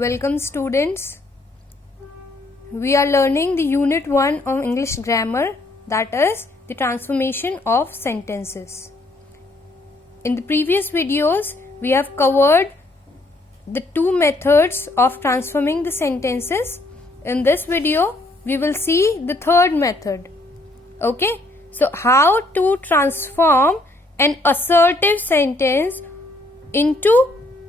Welcome students. We are learning the unit 1 of English grammar, that is the transformation of sentences. In the previous videos we have covered the two methods of transforming the sentences. In this video we will see the third method. Okay, so how to transform an assertive sentence into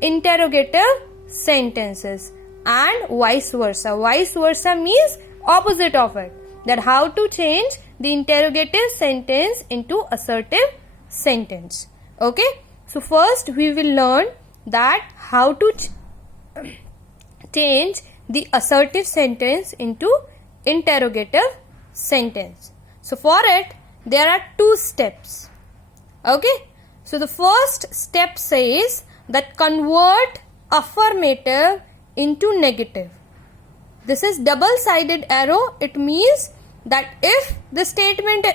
interrogative sentences and vice versa. Vice versa means opposite of it. That how to change the interrogative sentence into assertive sentence. Okay, so first we will learn that how to change the assertive sentence into interrogative sentence. So for it there are two steps. Okay, so the first step says that convert affirmative into negative. This is double-sided arrow. It means that if the statement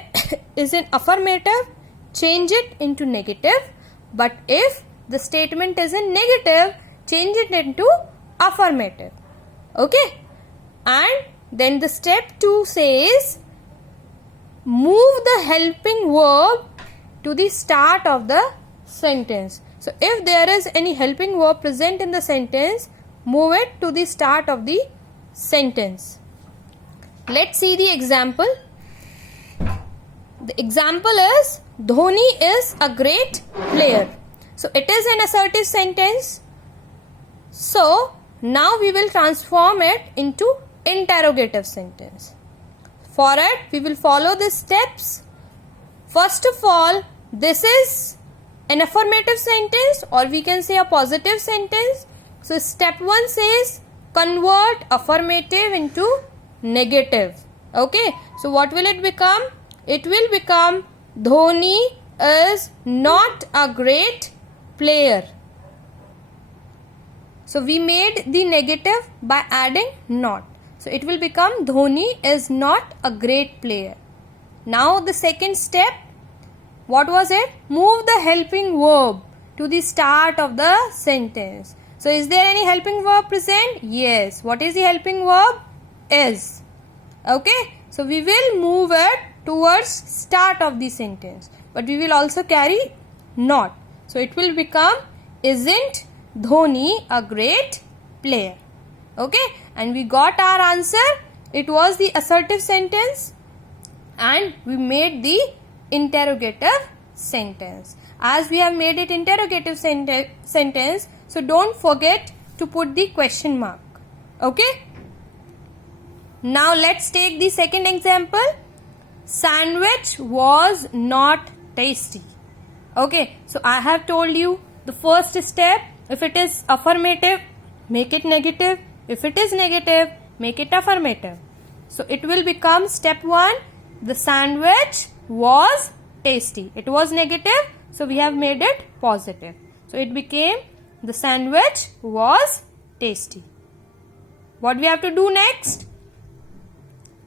is in affirmative, change it into negative. But if the statement is in negative, change it into affirmative. Okay, and then the step 2 says move the helping verb to the start of the sentence. So if there is any helping verb present in the sentence, move it to the start of the sentence. Let's see the example. The example is Dhoni is a great player. So it is an assertive sentence. So now we will transform it into interrogative sentence. For it we will follow the steps. First of all, this is an affirmative sentence, or we can say a positive sentence. So step 1 says convert affirmative into negative. Okay, so what will it become? It will become Dhoni is not a great player. So we made the negative by adding not. So it will become Dhoni is not a great player. Now the second step, what was it? Move the helping verb to the start of the sentence. So is there any helping verb present? Yes. What is the helping verb? Is. Okay. So we will move it towards start of the sentence. But we will also carry not. So it will become isn't Dhoni a great player? Okay. And we got our answer. It was the assertive sentence. And we made the interrogative sentence. As we have made it interrogative sentence, so don't forget to put the question mark. Okay. Now let's take the second example. Sandwich was not tasty. Okay, so I have told you the first step. If it is affirmative, make it negative. If it is negative, make it affirmative. So it will become step 1. The sandwich was tasty. It was negative, so we have made it positive. So it became the sandwich was tasty. What we have to do next?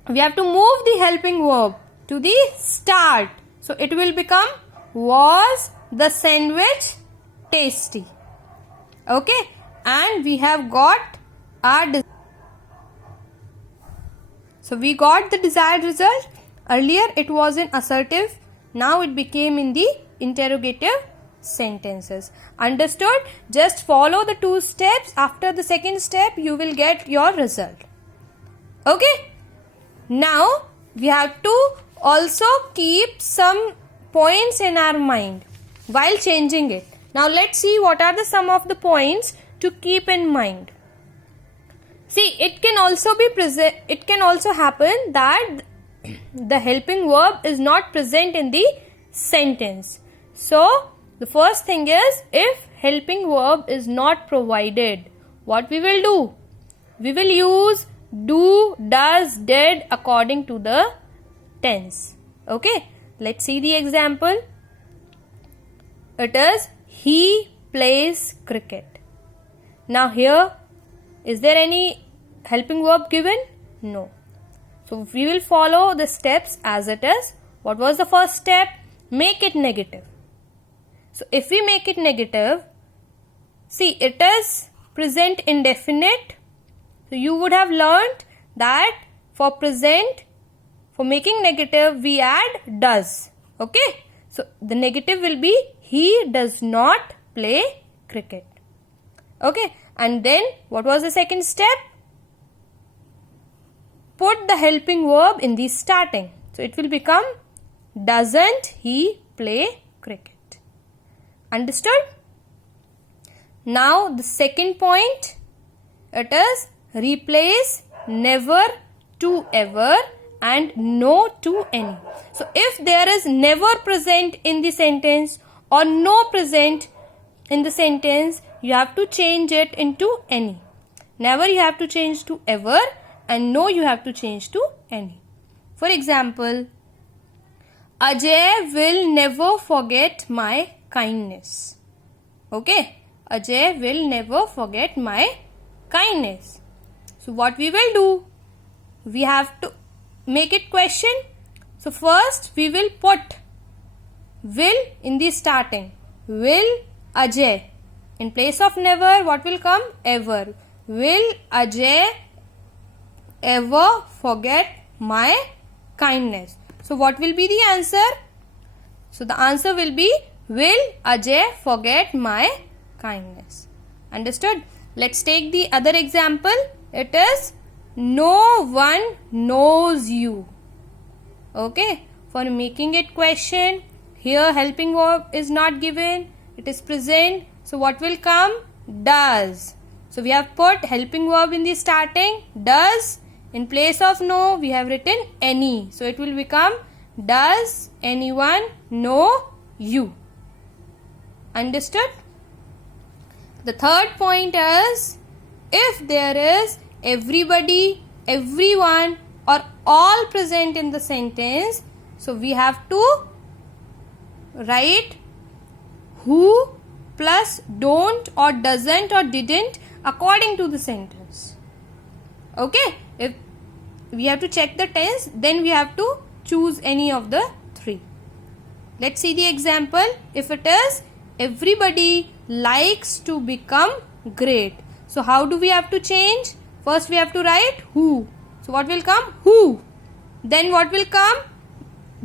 We have to move the helping verb to the start. So it will become was the sandwich tasty. Okay, and we have got our so we got the desired result. Earlier it was in assertive, now it became in the interrogative sentences. Understood? Just follow the two steps. After the second step you will get your result. Okay? Now we have to also keep some points in our mind while changing it. Now let's see what are the sum of the points to keep in mind. See, it can also be present. It can also happen that the helping verb is not present in the sentence. So the first thing is, if helping verb is not provided, what we will do? We will use do, does, did according to the tense. Okay, let's see the example. It is he plays cricket. Now here, is there any helping verb given? No. So we will follow the steps as it is. What was the first step? Make it negative. So if we make it negative, see, it is present indefinite. So you would have learned that for present, for making negative, we add does. Okay. So the negative will be he does not play cricket. Okay. And then what was the second step? Put the helping verb in the starting. So it will become doesn't he play cricket. Understood? Now the second point, it is replace never to ever and no to any. So if there is never present in the sentence or no present in the sentence, you have to change it into any. Never you have to change to ever and no you have to change to any. For example, Ajay will never forget my kindness. Okay, Ajay will never forget my kindness. So what we will do? We have to make it question. So first we will put will in the starting. Will Ajay. In place of never, what will come? Ever. Will Ajay ever forget my kindness? So what will be the answer? So the answer will be, will Ajay forget my kindness? Understood? Let's take the other example. It is, no one knows you. Okay. For making it question, here helping verb is not given. It is present. So what will come? Does. So we have put helping verb in the starting. Does. In place of no, we have written any. So it will become, does anyone know you? Understood? The third point is, if there is everybody, everyone or all present in the sentence, so we have to write who plus don't or doesn't or didn't according to the sentence. Okay. If we have to check the tense, then we have to choose any of the three. Let's see the example. If it is, everybody likes to become great. So how do we have to change? First we have to write who. So what will come? Who. Then what will come?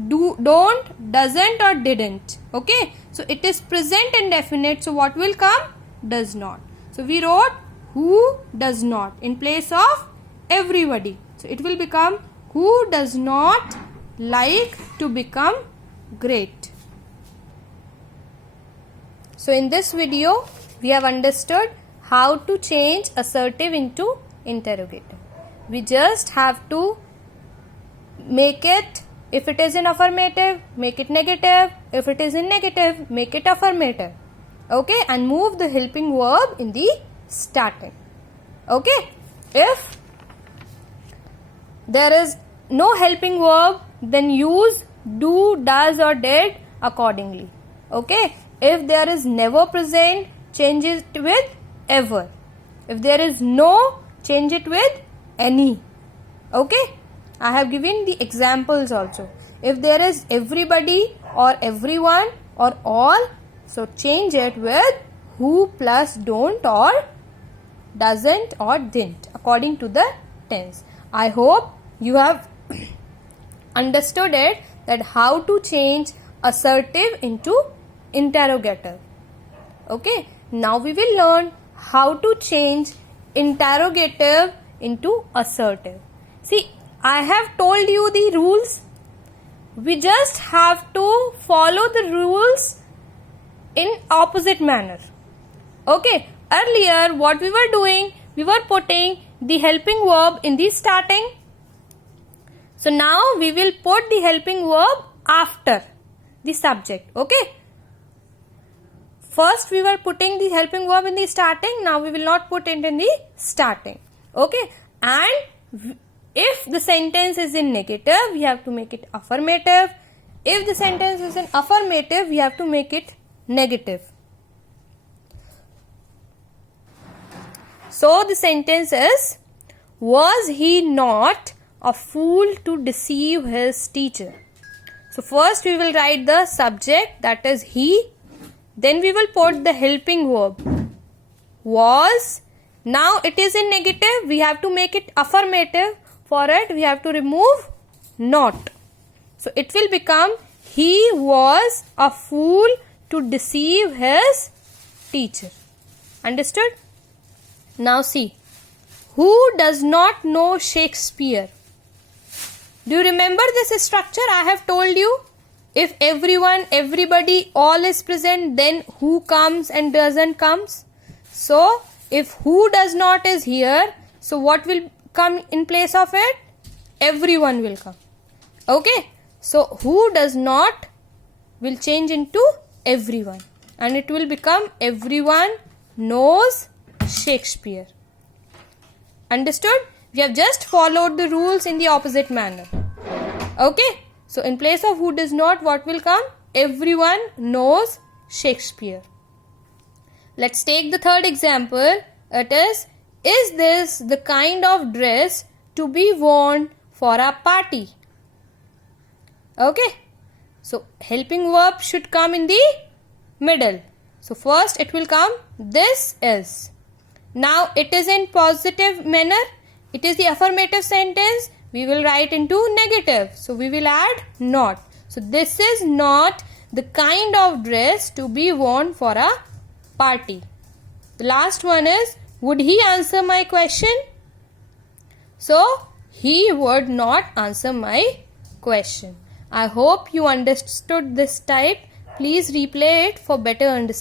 Do, don't, doesn't or didn't. Okay. So it is present indefinite. So what will come? Does not. So we wrote who does not in place of everybody. So it will become, who does not like to become great. So in this video, we have understood how to change assertive into interrogative. We just have to make it, if it is in affirmative, make it negative. If it is in negative, make it affirmative. Okay, and move the helping verb in the starting. Okay, if there is no helping verb, then use do, does or did accordingly. Okay, if there is never present, change it with ever. If there is no, change it with any. Okay, I have given the examples also. If there is everybody or everyone or all, so change it with who plus don't or doesn't or didn't according to the tense. I hope you have understood it, that how to change assertive into interrogative. Okay, now we will learn how to change interrogative into assertive. See, I have told you the rules. We just have to follow the rules in opposite manner. Okay, earlier what we were doing, we were putting the helping verb in the starting. So now we will put the helping verb after the subject. Okay. First we were putting the helping verb in the starting. Now we will not put it in the starting. Okay. And if the sentence is in negative, we have to make it affirmative. If the sentence is in affirmative, we have to make it negative. So the sentence is, was he not a fool to deceive his teacher? So first we will write the subject, that is he. Then we will put the helping verb. Was Now it is in negative, we have to make it affirmative. For it, we have to remove not. So it will become, he was a fool to deceive his teacher. Understood? Now see, who does not know Shakespeare? Do you remember this structure? I have told you, if everyone, everybody, all is present, then who comes and doesn't comes. So if who does not is here, so what will come in place of it? Everyone will come. Okay, so who does not will change into everyone, and it will become everyone knows Shakespeare. Understood? We have just followed the rules in the opposite manner. Okay, so in place of who does not, what will come? Everyone knows Shakespeare. Let's take the third example. It is this the kind of dress to be worn for a party? Okay, so helping verb should come in the middle. So first it will come, this is. Now it is in positive manner. It is the affirmative sentence. We will write into negative. So we will add not. So this is not the kind of dress to be worn for a party. The last one is, would he answer my question? So he would not answer my question. I hope you understood this type. Please replay it for better understanding.